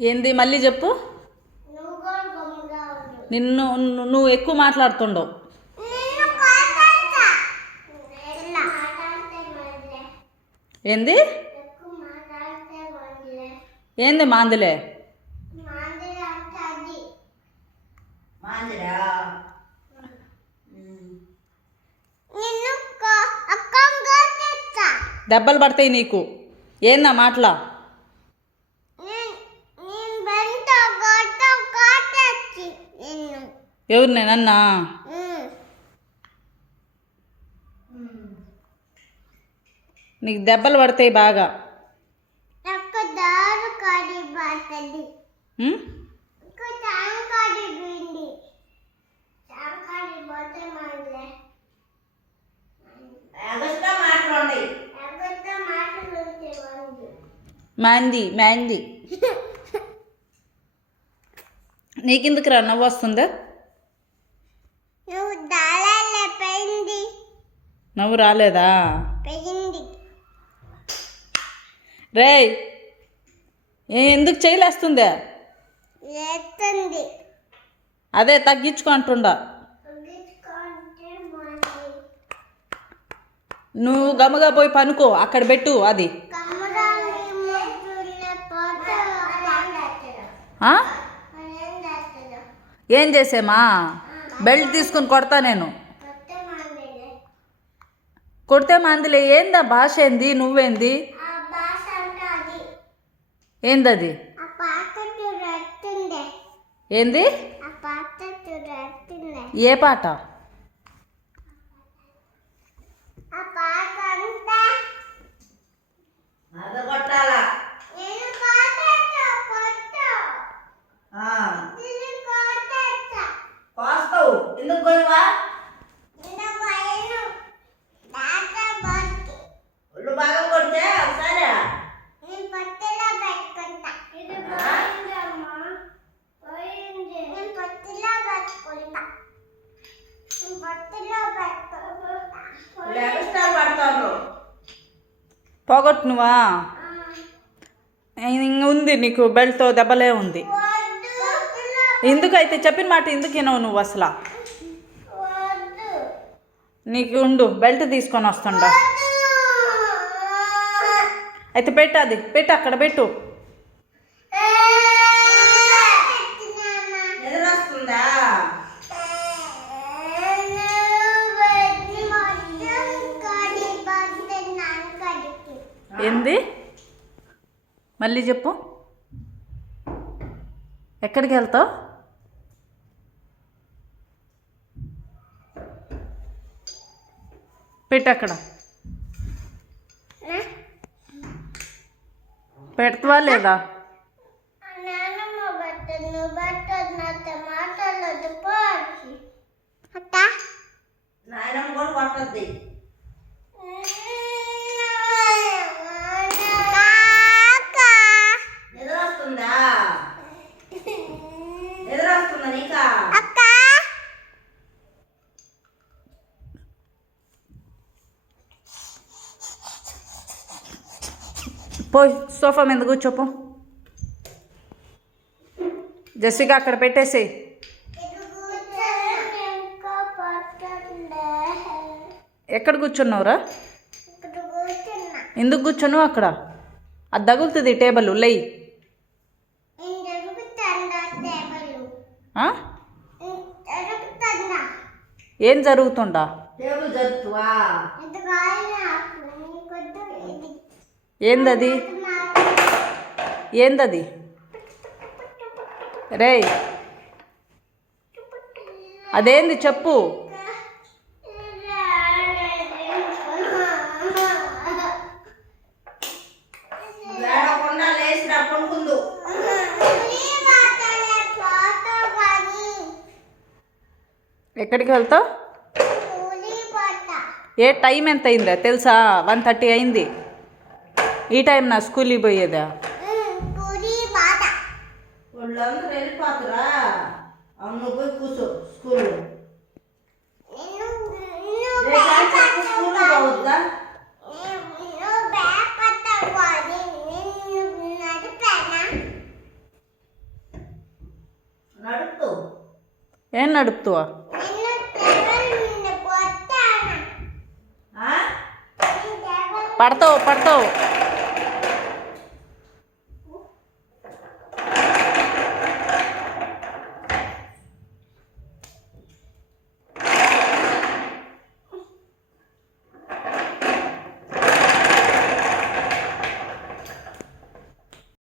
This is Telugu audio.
ఏంది మళ్ళీ చెప్పు. నిన్ను నువ్వు ఎక్కువ మాట్లాడుతుండవు. ఏంది ఏంది మాందులే? దెబ్బలు పడతాయి నీకు. ఏందా మాటలా? ఎవరు నేనన్నా? నీకు దెబ్బలు పడతాయి బాగా. మ్యాంది మ్యాంది నీకెందుకురా నవ్వు వస్తుందా? నవ్వు రాలేదా? రేయ్ ఎందుకు చేయలేస్తుందా? అదే తగ్గించుకో అంటుండా. నువ్వు గమగా పోయి పనుకో, అక్కడ పెట్టు. అది ఏం చేసేమా? బెల్ట్ తీసుకుని కొడతా నేను. కొడితే మందిలే. ఏందా భాష? ఏంది నువ్వేంది? ఏందది? ఏంది? ఏ పాట? పోగొట్టు నువ్వా? ఉంది నీకు బెల్ట్తో దెబ్బలే ఉంది. ఎందుకైతే చెప్పిన మాట ఎందుకు వినవు నువ్వు అసలు? నీకు ఉండు, బెల్ట్ తీసుకొని వస్తుండా. అయితే పెట్టు, అది పెట్టు, అక్కడ పెట్టు. ఏంది మళ్ళీ చెప్పు. ఎక్కడికి వెళ్తావు? పెట్టు అక్కడ. పెడతావా లేదా? నాయనమ్మ కూడా కొట్టద్ది. పోయి సోఫా మీద కూర్చోపో. జెసికా అక్కడ పెట్టేసి. ఎక్కడ కూర్చున్నావురా? ఎందుకు కూర్చున్నావు అక్కడ? అది తగులుతుంది టేబుల్. లై. ఏం జరుగుతుందా? ఏందది? ఏందది? రేయ్ అదేంది చెప్పు. ఎక్కడికి వెళ్తావు? ఏ టైం ఎంత అయిందా తెలుసా? 1:30 అయింది. ఈ టైం నా స్కూల్కి పోయేదా? వాళ్ళందరూ వెళ్ళిపోతారా? అవును, పోయి కూర్చో స్కూల్లో. స్కూల్లో పోవద్దా? ఏం నడుపుతావా? పడతావు పడతావు.